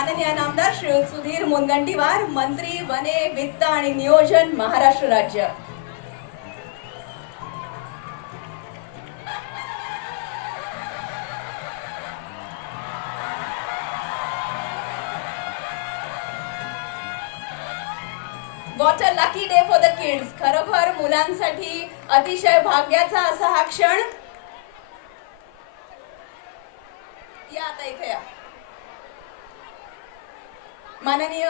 माननीय नामदार श्री सुधीर मुनगंटीवार, मंत्री वने वित्त आणि नियोजन, महाराष्ट्र राज्य. What a lucky day for the kids. खरोखर मुलांसाठी अतिशय भाग्याचा असा हा क्षण. या आता इथे या. माननीय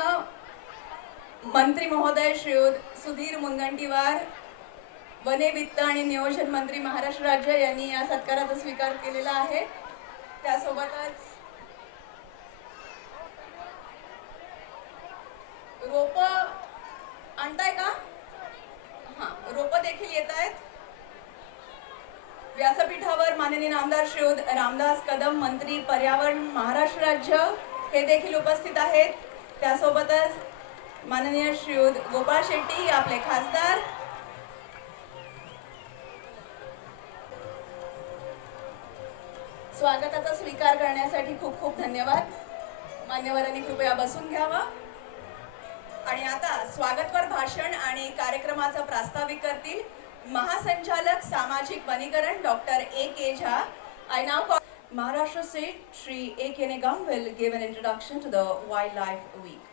मंत्री महोदय श्री सुधीर मुनगंटीवार, वने वित्त आणि नियोजन मंत्री, महाराष्ट्र राज्य यांनी या सत्काराचा स्वीकार केलेला आहे. त्यासोबतच रोप आणताय का? हां, रोप देखील येत आहेत. व्यासपीठावर माननीय नामदार श्री रामदास कदम, मंत्री पर्यावरण, महाराष्ट्र राज्य हे देखील उपस्थित आहेत. त्यासोबतच माननीय श्री गोपाळ शेट्टी, आपले खासदार. स्वागताचा स्वीकार करण्यासाठी खूप खूप धन्यवाद. मान्यवरांनी कृपया बसून घ्यावा. आणि आता स्वागतपर भाषण आणि कार्यक्रमाचा प्रास्ताविक करतील महासंचालक सामाजिक वनीकरण doctor A.K. Jha. I now call Maharashtra State Shri A.K. Nigam will give an introduction to the Wildlife Week.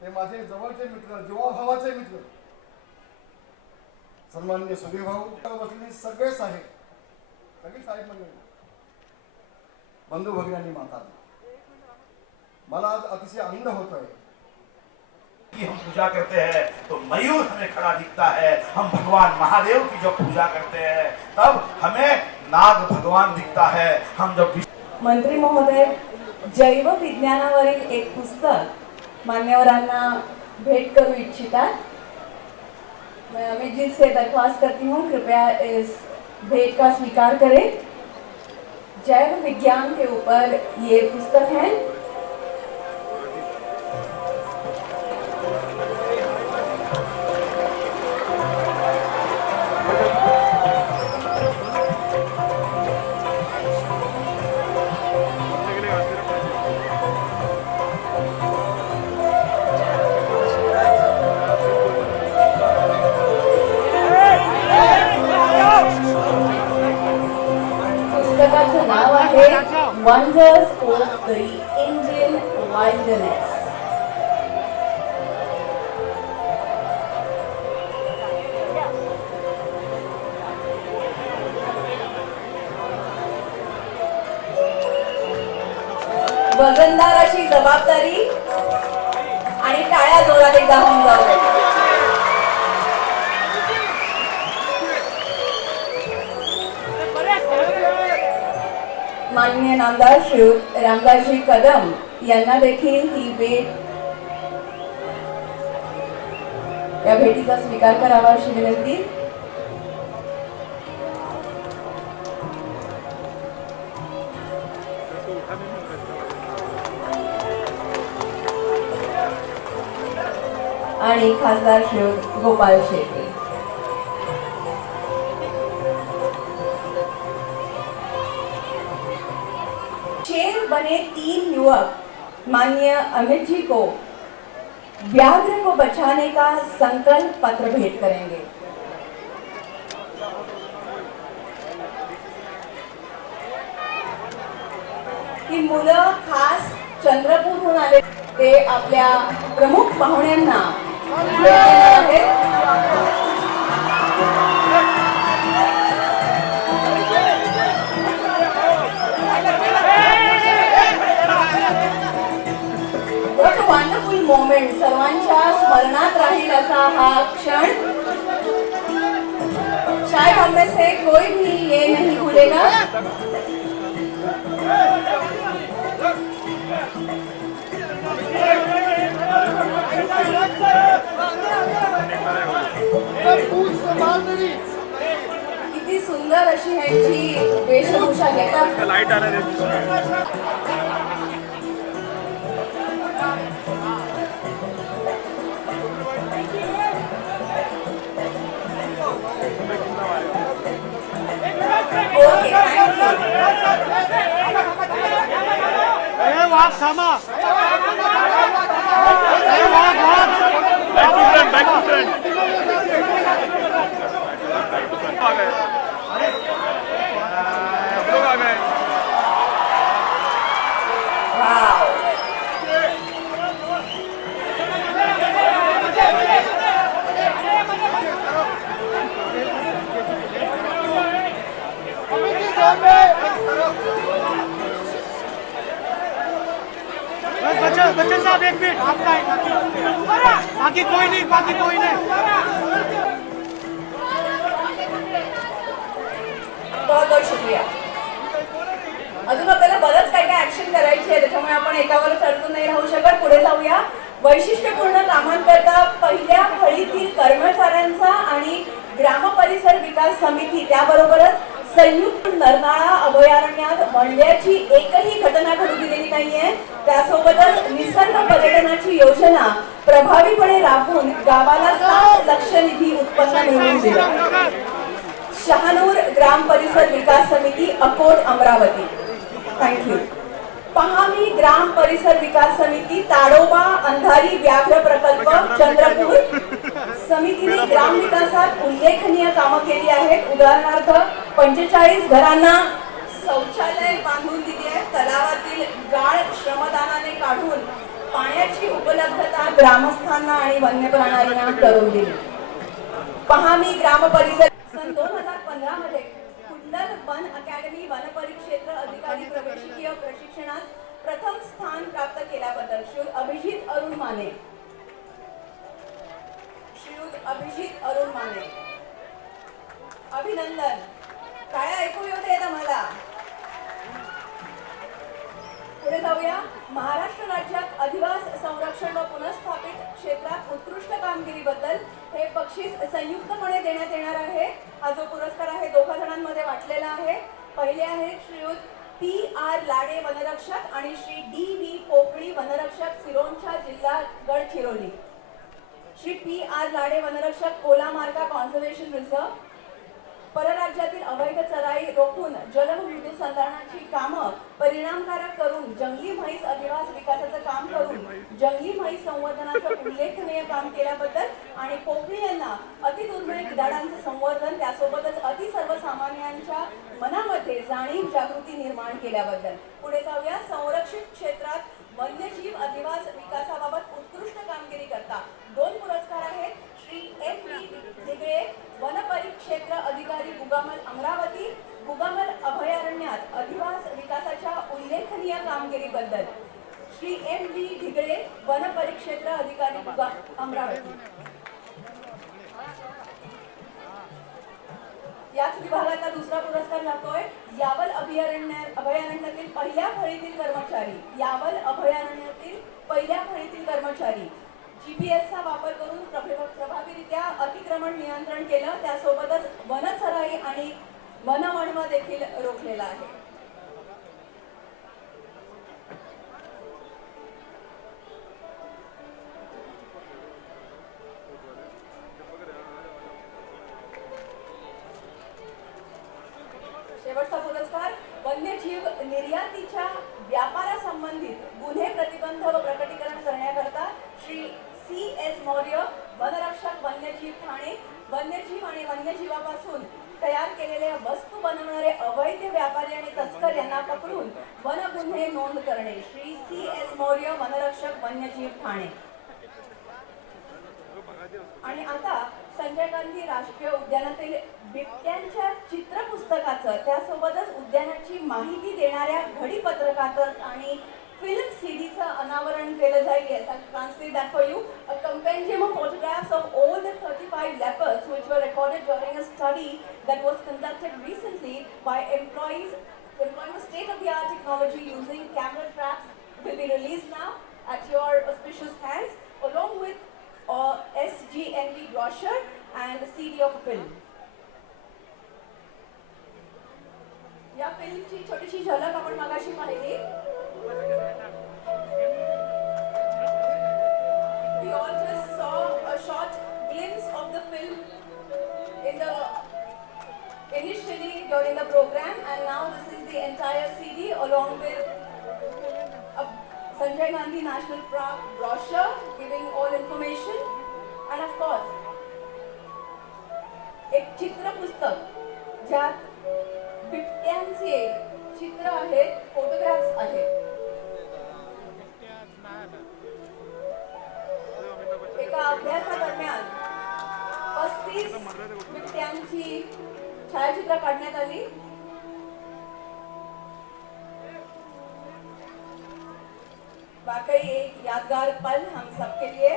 ते माझे जवळचे मित्र, जीवाभावाचे मित्र, सन्माननीय सुधीर भाऊ बसलेले सगळे साहेब, सगळे साहेब मंडळी, बंधू भगिनी आणि माता, मला आज अतिशय आनंद होत आहे कि हम पूजा करते हैं तो मयूर हमें खड़ा दिखता है. हम भगवान महादेव की जब पूजा करते हैं तब हमें नाग भगवान दिखता है. हम जब मंत्री महोदय, जैव विज्ञानावरील एक पुस्तक मान्यवरांना भेट करू इच्छितात. मैं अमित जी से दरख्वास्त करती हूँ कृपया इस भेंट का स्वीकार करें. जैव विज्ञान के ऊपर ये पुस्तक है. पुस्तकाचं नाव आहे wonders of the Indian wildness. वजनदार अशी जबाबदारी आणि टाळ्या जोरात एकदा होऊन जाऊ. माननीय नामदार श्री रामदासजी कदम यांना देखील ही भेट, या भेटीचा स्वीकार करावा अशी विनंती. आणि खासदार श्री गोपाळ शेट्टी. शेर बने 3 युवक माननीय अमित जी को व्याघ्र को बचाने का संकल्प पत्र भेंट करेंगे. ही मुलं खास चंद्रपूरहून आले, ते आपल्या प्रमुख पाहुण्यांना भेट देणार आहेत. वंडरफुल मोमेंट, सर्वांच्या स्मरणात राहील असा हा क्षण. शायद हम में से कोई भी ये नहीं भूलेगा. किती सुंदर अशी ह्यांची वेशभूषा घेतात. Okay, thank you. थांबा. back to front. आ गए. लोग आ गए. वाव. बच्चन साहब एक मिनट आपका है. बाकी कोई नहीं, बाकी कोई नहीं. बहुत बहुत शुक्रिया. अजून आपल्याला बरंच काय काय ऍक्शन करायची आहे, त्याच्यामुळे आपण एकावरच अडकून नाही राहू शकत. पुढे जाऊया. वैशिष्ट्यपूर्ण कामांकरता पहिल्या फळीतील कर्मचाऱ्यांचा आणि ग्राम परिसर विकास समिती त्याबरोबरच संयुक्त नरनाळा अभयारण्यात वणव्याची एकही घटना घडू दिलेली नाहीये. त्यासोबतच निसर्ग पर्यटनाची योजना प्रभावीपणे राबवून गावाला 7 लक्ष निधी उत्पन्न मिळवून दिलं. शहानूर ग्राम परिसर विकास समिती अकोट अमरावती. थँक्यू. पहामी ग्राम परिसर विकास समिती ताडोबा अंधारी व्याघ्र प्रकल्प चंद्रपूर. समितीने ग्राम विकासात उल्लेखनीय कामं केली आहेत. उदाहरणार्थ 45 घरांना शौचालय बांधून दिली आहे. तलावातील गाळ श्रमदानाने काढून पाण्याची उपलब्धता ग्रामस्थांना आणि वन्य प्राण्यांना करून दिली. पहामी ग्राम परिसर सन 2015 मध्ये कुंडल वन अकॅडमी वन परिक्षेत्र अधिकारी प्रवेशिकीय प्रशिक्षणास प्रथम स्थान प्राप्त केल्याबद्दल श्रीयुत अभिजित अरुण माने. श्रीयुत अभिजित अरुण माने अभिनंदन. काय ऐकू येते आम्हाला. पुढे जाऊया. महाराष्ट्र राज्यात अधिवास संरक्षण व पुनर्स्थापित क्षेत्रात उत्कृष्ट कामगिरीबद्दल हे बक्षीस संयुक्तपणे देण्यात येणार आहे. हा जो पुरस्कार आहे 2 जणांमध्ये वाटलेला आहे. पहिले आहे श्रीयुत PR लाडे वनरक्षक आणि श्री DV पोकळी वनरक्षक सिरोंचा जिल्हा गडचिरोली. श्री PR लाडे वनरक्षक कोलामार्का कॉन्झर्वेशन रिझर्व. परराज्यातील अवैध चराई रोखून जलमृदू संधारणाची कामं परिणामकारक करून जंगली म्हैस अधिवास विकासाचं काम करून जंगली म्हैस संवर्धनाचं उल्लेखनीय काम केल्याबद्दल आणि पोखरी यांना अतिदुर्मिळ गिधाडांचं संवर्धन त्यासोबतच अतिसर्वसामान्यांच्या मनामध्ये जाणीव जागृती निर्माण केल्याबद्दल. पुढे जाऊया. संरक्षित क्षेत्रात वन्यजीव अधिवास विकासाबाबत उत्कृष्ट कामगिरी करता 2 पुरस्कार आहेत. श्री MP दिगळे वन परिक्षेत्र अधिकारी गुगामल अमरावती. गुगामल अभयारण्यात अधिवास विकासाच्या उल्लेखनीय कामगिरीबद्दल श्री MV ढिगळे वन परिक्षेत्र अधिकारी अमरावती. याच विभागाचा दुसरा पुरस्कार जातोय यावल अभयारण्यातील पहिल्या फळीतील कर्मचारी. यावल अभयारण्यातील पहिल्या फळीतील कर्मचारी GPS चा वापर करून प्रभावीरित्या अतिक्रमण नियंत्रण केलं. त्यासोबतच वनचराई आणि वनवणवा देखील रोखलेला आहे. शेवटचा पुरस्कार वन्यजीव निर्यातीच्या व्यापारासंबंधित गुन्हे प्रतिबंध व प्रकटीकरण करण्याकरता श्री CS मौर्य वनरक्षक वन्यजीव ठाणे. वन्यजीव आणि वन्यजीवापासून तयार केलेल्या वस्तू बनवणारे अवैध व्यापारी आणि तस्कर यांना पकडून वन गुन्हे नोंद करणे. श्री CS मौर्य वनरक्षक वन्यजीव ठाणे. आणि आता संजय गांधी राष्ट्रीय उद्यानातील बिबट्यांच्या चित्रपुस्तकाचं त्यासोबतच उद्यानाची माहिती देणाऱ्या घडीपत्रकाचं आणि फिल्म CDचं अनावरण केलं जाईल. Yes, I'll translate that for you. A compendium of photographs of all the 35 leopards which were recorded during a study that was conducted recently by employing state-of-the-art technology using camera traps will be released now at your auspicious hands along with SGNB brochure and CD of film. या फिल्मची छोटीशी झलक आपण मगाशी पाहिली. We all just saw a short glimpse of the film initially during the program, and now this is the entire CD along with a Sanjay Gandhi National Park brochure giving all information, and of course एक चित्र पुस्तक ज्यात बिबट्यांचे चित्र आहेत, फोटोग्राफ्स आहेत. एका अभ्यासादरम्यान 35 बिबट्यांची छायाचित्र काढण्यात आली. वाकई एक यादगार पल हम सबके लिए.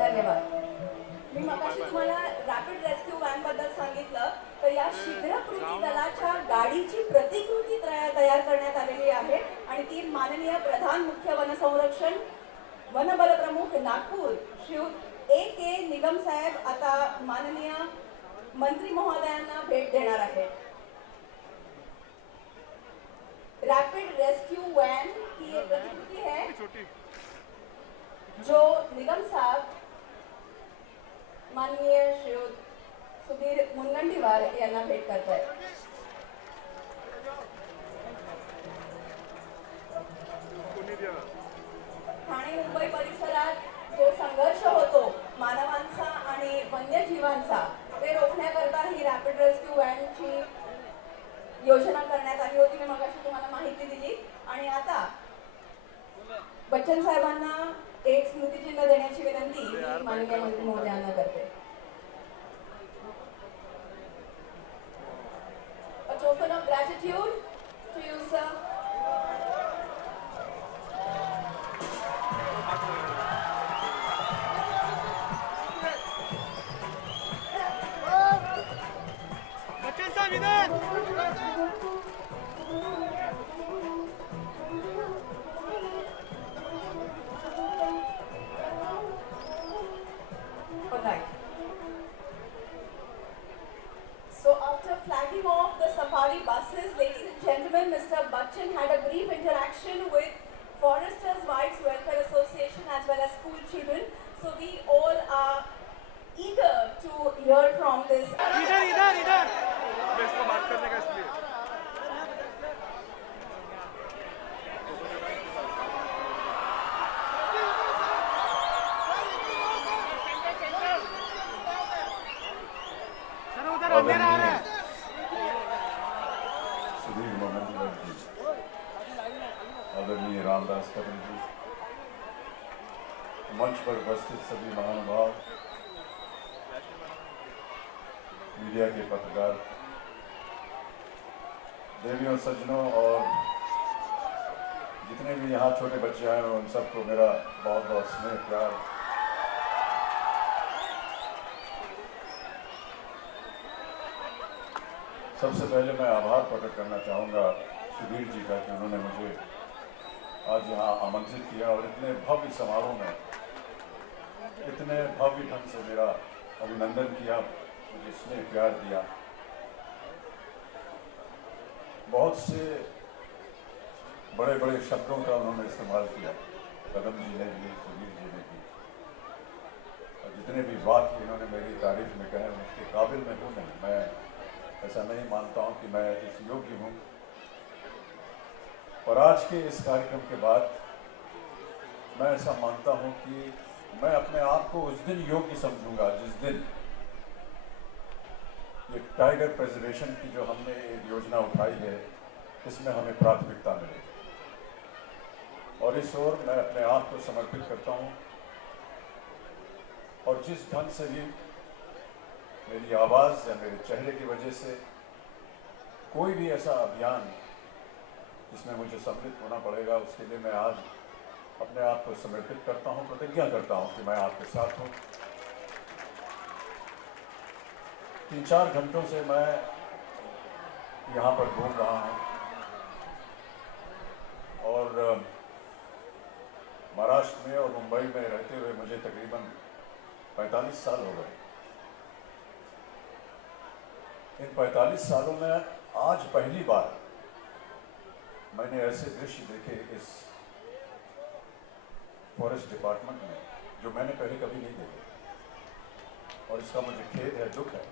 धन्यवाद. मी मगाशी तुम्हाला रॅपिड रेस्क्यू व्हॅन बद्दल सांगितलं, तर या शीघ्र कृती दलाच्या गाडीची प्रतिकृती तयार करण्यात आलेली आहे आणि ती माननीय प्रधान मुख्य वनसंरक्षण वनबल प्रमुख नागपूर श्रीयुत A.K. निगम साहेब आता माननीय मंत्री महोदयांना भेट देणार आहेत. रॅपिड रेस्क्यू व्हॅन ही एक प्रतिकृती है जो निगम साहब माननीय श्रीयुत सुधीर मुनगंटीवार यांना भेट करतायत. ठाणे मुंबई परिसरात जो संघर्ष होतो मानवांचा आणि वन्यजीवांचा, ते रोखण्याकरता ही रॅपिड रेस्क्यू व्हॅनची योजना करण्यात आली होती. मी मगाशी तुम्हाला माहिती दिली. आणि आता बच्चन साहेबांना एक स्मृतिचिन्ह देण्याची विनंती मी माननीय मंत्री महोदयांना करते. A token of gratitude to you, sir. Bachchan साहब इधर. All right. So after flagging off the safari buses, ladies and gentlemen, Mr. Bachchan had a brief interaction with Foresters' Wives Welfare Association as well as school children. So we all are eager to hear from this. इधर इधर इधर. मैं इसको बात करने का इसलिए सर उधर अंधेरा आ रहा है. सुधीर मुनगंटीवार जी, आदरणीय रामदास कदम जी, मंच पर उपस्थित सभी महानुभाव, मीडिया के पत्रकार, देवियों सज्जनों और जितने भी यहाँ छोटे बच्चे आए हैं उन सबको मेरा बहुत बहुत स्नेह प्यार. सबसे पहले मैं आभार प्रकट करना चाहूँगा सुधीर जी का कि उन्होंने मुझे आज यहाँ आमंत्रित किया और इतने भव्य समारोह में इतने भव्य ढंग से मेरा अभिनंदन किया, मुझे स्नेह प्यार दिया. बहुत से बड़े बड़े शब्दों का उन्होंने इस्तेमाल किया, कदम जी ने भी, सुधीर जी ने भी, और जितने भी वाक्य इन्होंने मेरी तारीफ में कहे उसके काबिल में हूँ नहीं. मैं ऐसा नहीं मानता हूँ कि मैं इस योग्य हूँ. और आज के इस कार्यक्रम के बाद मैं ऐसा मानता हूँ कि मैं अपने आप को उस दिन योग्य समझूंगा जिस दिन ये टाइगर प्रिजर्वेशन की जो हमने एक योजना उठाई है इसमें हमें प्राथमिकता मिले. और इस ओर मैं अपने आप को समर्पित करता हूँ. और जिस ढंग से भी मेरी आवाज़ या मेरे चेहरे की वजह से कोई भी ऐसा अभियान जिसमें मुझे सम्मिलित होना पड़ेगा, उसके लिए मैं आज अपने आप को समर्पित करता हूँ, प्रतिज्ञा करता हूँ कि मैं आपके साथ हूँ. 3-4 घंटों से मैं यहाँ पर घूम रहा हूँ और महाराष्ट्र में और मुंबई में रहते हुए मुझे तकरीबन 45 साल हो गए। इन 45 सालों में आज पहली बार मैंने ऐसे दृश्य देखे इस फॉरेस्ट डिपार्टमेंट में जो मैंने पहले कभी नहीं देखे, और इसका मुझे खेद है, दुख है।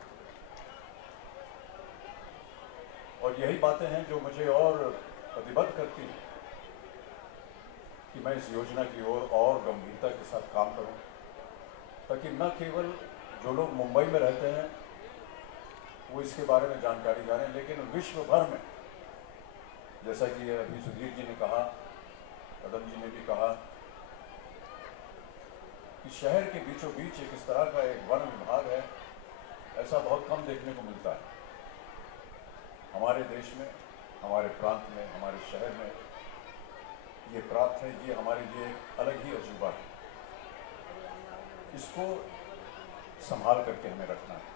और यही बातें हैं जो मुझे और प्रतिबद्ध करती हैं कि मैं इस योजना की ओर और गंभीरता के साथ काम करूं, ताकि न केवल जो लोग मुंबई में रहते हैं वो इसके बारे में जानकारी जानें, लेकिन विश्व भर में, जैसा कि अभी सुधीर जी ने कहा, कदम जी ने भी कहा, कि शहर के बीचों बीच एक इस तरह का एक वन विभाग है, ऐसा बहुत कम देखने को मिलता है हमारे देश में, हमारे प्रांत में, हमारे शहर में। ये प्राप्त है, ये हमारे लिए एक अलग ही अजूबा है। इसको संभाल करके हमें रखना है,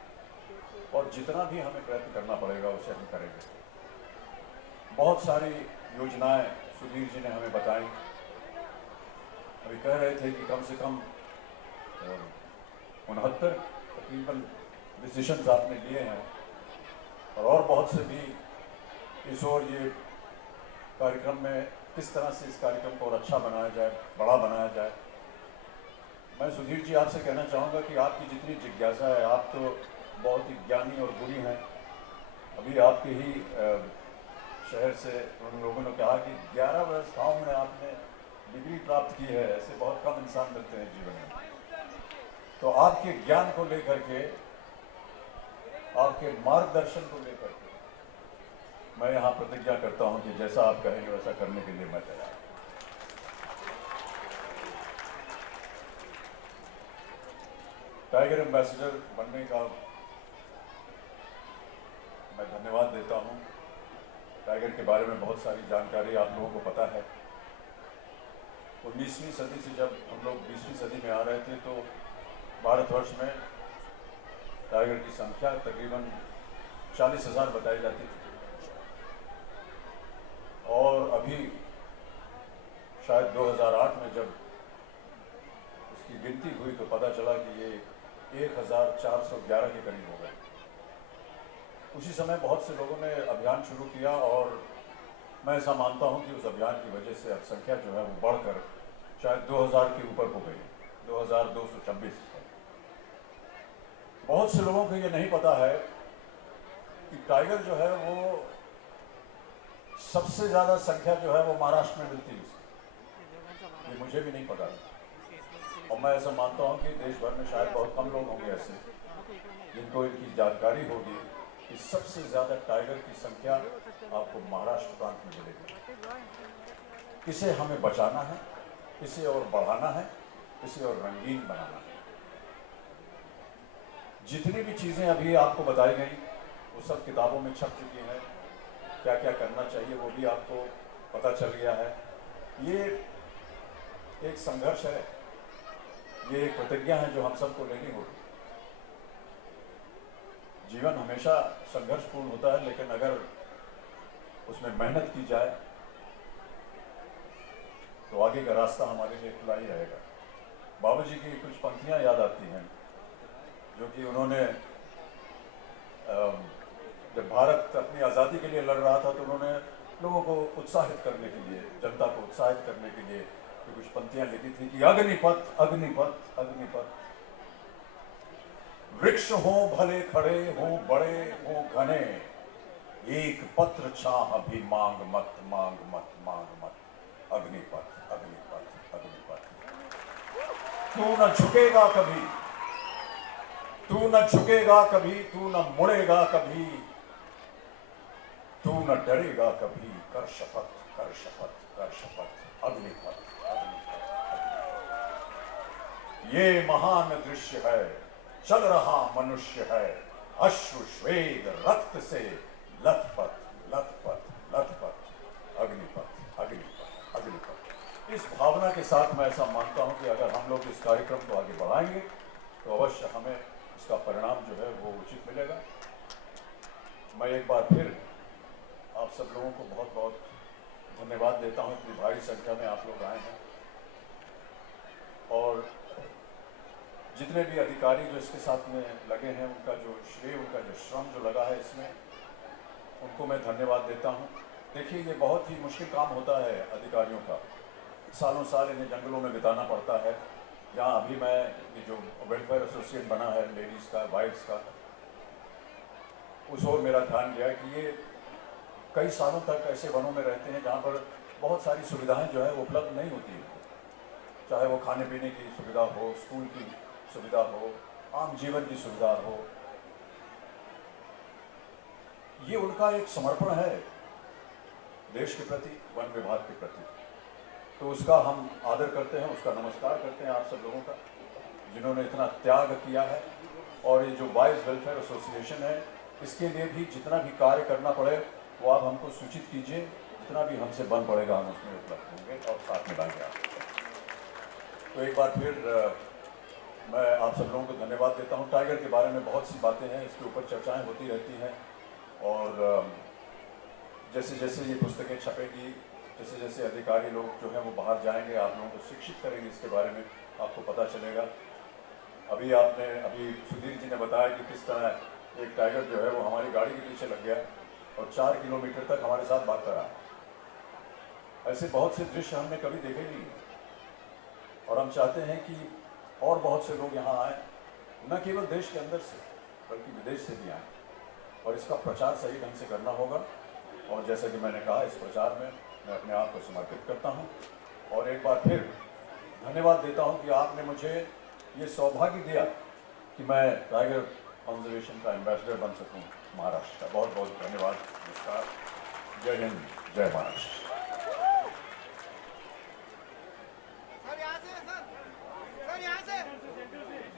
और जितना भी हमें प्रयत्न करना पड़ेगा उसे हम करेंगे। बहुत सारी योजनाएं सुधीर जी ने हमें बताई। अभी कह रहे थे कि कम से कम 69 तकरीबन डिसीजंस आपने लिए हैं, और बहुत से भी इस ओर ये कार्यक्रम में किस तरह से इस कार्यक्रम को और अच्छा बनाया जाए, बड़ा बनाया जाए। मैं सुधीर जी आपसे कहना चाहूँगा कि आपकी जितनी जिज्ञासा है, आप तो बहुत ही ज्ञानी और गुणी हैं। अभी आपके ही शहर से उन लोगों ने कहा कि 11 व्यवस्थाओं में आपने डिग्री प्राप्त की है, ऐसे बहुत कम इंसान मिलते हैं जीवन में। तो आपके ज्ञान को लेकर के, आपके मार्गदर्शन को लेकर के मैं यहाँ प्रतिज्ञा करता हूँ कि जैसा आप कहेंगे वैसा करने के लिए मैं तैयार हूँ। टाइगर एम्बेसडर बनने का मैं धन्यवाद देता हूँ। टाइगर के बारे में बहुत सारी जानकारी आप लोगों को पता है। 19वीं सदी से जब हम लोग 20वीं सदी में आ रहे थे तो भारतवर्ष में टाइगर की संख्या तकरीबन 40,000 बताई जाती थी, और अभी शायद 2008 में जब उसकी गिनती हुई तो पता चला कि ये 1,411 के करीब हो गए। उसी समय बहुत से लोगों ने अभियान शुरू किया, और मैं ऐसा मानता हूं कि उस अभियान की वजह से अब संख्या जो है वो बढ़कर शायद 2000 के ऊपर हो गई, 2226। बहुत से लोगों को ये नहीं पता है कि टाइगर जो है वो सबसे ज़्यादा संख्या जो है वो महाराष्ट्र में मिलती है। ये मुझे भी नहीं पता, और मैं ऐसा मानता हूँ कि देश भर में शायद बहुत कम लोग होंगे ऐसे जिनको इनकी जानकारी होगी कि सबसे ज़्यादा टाइगर की संख्या आपको महाराष्ट्र प्रांत में मिलेगी। इसे हमें बचाना है, इसे और बढ़ाना है, इसे और रंगीन बनाना है। जितनी भी चीज़ें अभी आपको बताई गई वो सब किताबों में छप चुकी हैं। क्या क्या करना चाहिए वो भी आपको पता चल गया है। ये एक संघर्ष है, ये एक प्रतिज्ञा है जो हम सबको लेनी होगी। जीवन हमेशा संघर्षपूर्ण होता है, लेकिन अगर उसमें मेहनत की जाए तो आगे का रास्ता हमारे लिए खुला ही रहेगा। बाबू जी की कुछ पंक्तियां याद आती हैं जो कि उन्होंने जब भारत अपनी आज़ादी के लिए लड़ रहा था तो उन्होंने लोगों को उत्साहित करने के लिए, जनता को उत्साहित करने के लिए तो कुछ पंक्तियां लिखी थी कि अग्निपथ अग्निपथ अग्निपथ, वृक्ष हो भले खड़े हो बड़े हो घने, एक पत्र छाह भी मांग मत मांग मत मांग मत, अग्निपथ अग्निपथ अग्निपथ। तू न झुकेगा कभी, तू न झुकेगा कभी, तू न मुड़ेगा कभी, तू न डरेगा कभी, कर शपथ कर शपथ कर शपथ, अग्निपथ अग्निपथ। ये महान दृश्य है, चल रहा मनुष्य है, अश्रु श्वेत रक्त से लथपथ लथपथ लथपथ, अग्निपथ अग्निपथ अग्निपथ। इस भावना के साथ मैं ऐसा मानता हूं कि अगर हम लोग इस कार्यक्रम को आगे बढ़ाएंगे तो अवश्य हमें इसका परिणाम जो है वो उचित मिलेगा। मैं एक बार फिर आप सब लोगों को बहुत बहुत धन्यवाद देता हूँ इतनी भारी संख्या में आप लोग आए हैं। और जितने भी अधिकारी जो इसके साथ में लगे हैं, उनका जो श्रेय, उनका जो श्रम जो लगा है इसमें, उनको मैं धन्यवाद देता हूँ। देखिए, ये बहुत ही मुश्किल काम होता है अधिकारियों का। सालों साल इन्हें जंगलों में बिताना पड़ता है। यहाँ अभी मैं ये जो वेलफेयर एसोसिएशन बना है लेडीज़ का, वाइफ्स का, उस ओर मेरा ध्यान गया कि ये कई सालों तक ऐसे वनों में रहते हैं जहाँ पर बहुत सारी सुविधाएं जो है वो उपलब्ध नहीं होती है। चाहे वो खाने पीने की सुविधा हो, स्कूल की सुविधा हो, आम जीवन की सुविधा हो। ये उनका एक समर्पण है देश के प्रति, वन विभाग के प्रति। तो उसका हम आदर करते हैं, उसका नमस्कार करते हैं आप सब लोगों का, जिन्होंने इतना त्याग किया है। और ये जो वाइज वेलफेयर एसोसिएशन है, इसके लिए भी जितना भी कार्य करना पड़े वो आप हमको सूचित कीजिए। जितना भी हमसे बन पड़ेगा हम उसमें उपलब्ध होंगे और साथ में लाएंगे आपको। तो एक बार फिर मैं आप सब लोगों को धन्यवाद देता हूँ। टाइगर के बारे में बहुत सी बातें हैं, इसके ऊपर चर्चाएं होती रहती हैं। और जैसे जैसे ये पुस्तकें छपेंगी, जैसे जैसे अधिकारी लोग जो हैं वो बाहर जाएंगे, आप लोगों को शिक्षित करेंगे इसके बारे में, आपको पता चलेगा। अभी सुधीर जी ने बताया कि किस तरह एक टाइगर जो है वो हमारी गाड़ी के पीछे लग गया और 4 किलोमीटर तक हमारे साथ भागता रहा। ऐसे बहुत से दृश्य हमने कभी देखे नहीं और हम चाहते हैं कि और बहुत से लोग यहाँ आए, न केवल देश के अंदर से बल्कि विदेश से भी आए। और इसका प्रचार सही ढंग से करना होगा। और जैसा कि मैंने कहा, इस प्रचार में मैं अपने आप को समर्पित करता हूँ। और एक बार फिर धन्यवाद देता हूँ कि आपने मुझे ये सौभाग्य दिया कि मैं टाइगर कंजर्वेशन का एम्बेसडर बन सकूँ महाराष्ट्र का। बहुत बहुत धन्यवाद। नमस्कार। जय हिंद, जय महाराष्ट्र।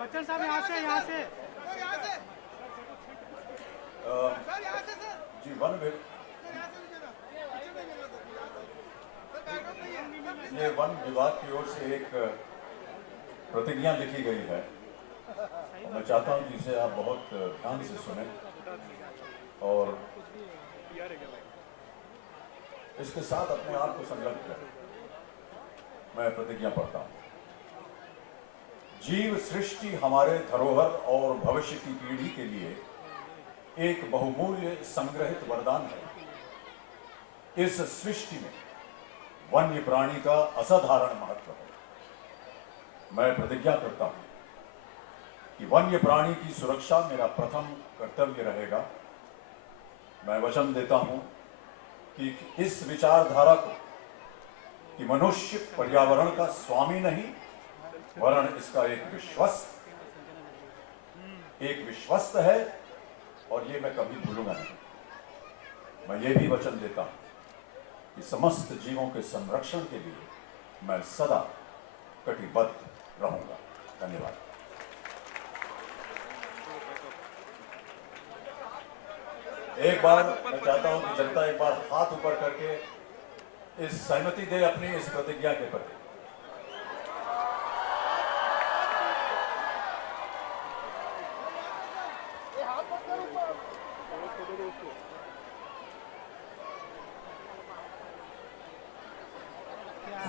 बच्चन साहब यहाँ से जी, वन ये वन विभाग की ओर से एक प्रतिज्ञा लिखी गई है। मैं चाहता हूं कि इसे आप बहुत ध्यान से सुनें और इसके साथ अपने आप को संलग्न करें। मैं प्रतिज्ञा पढ़ता हूं। जीव सृष्टि हमारे धरोहर और भविष्य की पीढ़ी के लिए एक बहुमूल्य संग्रहित वरदान है। इस सृष्टि में वन्य प्राणी का असाधारण महत्व है। मैं प्रतिज्ञा करता हूं कि वन्य प्राणी की सुरक्षा मेरा प्रथम कर्तव्य रहेगा। मैं वचन देता हूं कि इस विचारधारा को कि मनुष्य पर्यावरण का स्वामी नहीं वरन इसका एक विश्वस्त है, और ये मैं कभी भूलूंगा नहीं। मैं ये भी वचन देता हूं कि समस्त जीवों के संरक्षण के लिए मैं सदा कटिबद्ध रहूंगा। धन्यवाद। एक बार मैं चाहता हूं कि जनता एक बार हाथ ऊपर करके इस सहमति दे अपनी इस प्रतिज्ञा के प्रति।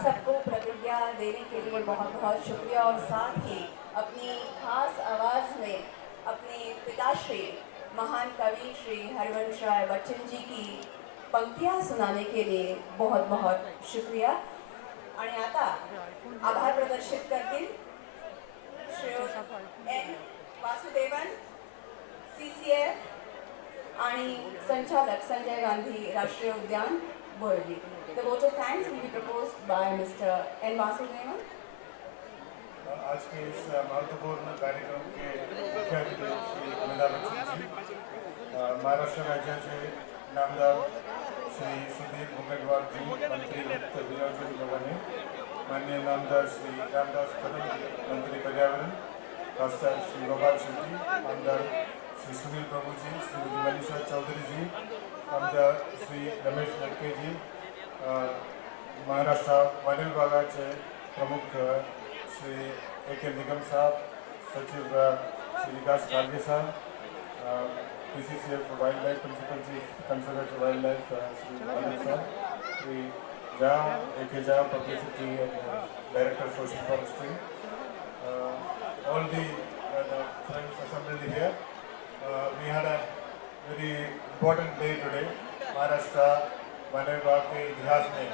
सबको प्रतिज्ञा देने के लिए बहुत बहुत शुक्रिया। और साथ ही अपनी खास आवाज में अपने पिताश्री महान कवि श्री हरिवंश राय बच्चन जी की पंक्तियां सुनाने के लिए बहुत बहुत शुक्रिया। आणि आता आभार प्रदर्शित करतील श्री एन वासुदेवन, CCF आणि संचालक संजय गांधी राष्ट्रीय उद्यान Bordi. The vote of thanks will be proposed by Mr. N. Vasudevan. आज के इस महत्वपूर्ण कार्यक्रम के मुख्य अतिथि श्री अमिताभ बच्चन जी, महाराष्ट्र राज्याचे नामदार श्री सुधीर मुनगंटीवार जी, मंत्री उत्तर नियोजन विभागाने, माननीय नामदार श्री रामदास कदम, मंत्री पर्यावरण, खासदार श्री गोपाल शेट्टी, आमदार श्री सुनील प्रभु जी, श्रीमती मनीषा चौधरी जी, आमदार श्री रमेश लटके जी, महाराष्ट्र वन विभागाचे प्रमुख श्री AK निगम साहब, सचिव श्री विकास खारगे साहब, PCCF Wildlife Principal Chief Conservator Wildlife Shri Bharat sir, Shri Jha Ekeja Publicity and Director Social Forestry, all the friends assembled here. We had a very important day today. Maharashtra वन विभाग के इतिहास में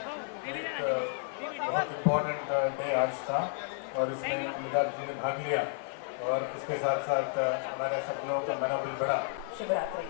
एक बहुत इम्पोर्टेंट डे आज था और इसमें मिजाज जी ने भाग लिया और इसके साथ साथ हमारे सब लोगों का मनोबल बढ़ा। शिवरात्री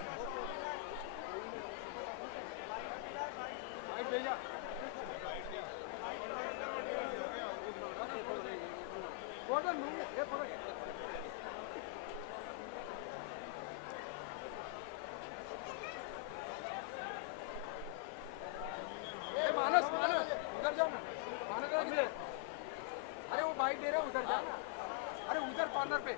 मानस मानस उधर जाओ ना मानस किधर? अरे वो बाइक दे रहा है उधर जा ना। अरे उधर कॉर्नर पे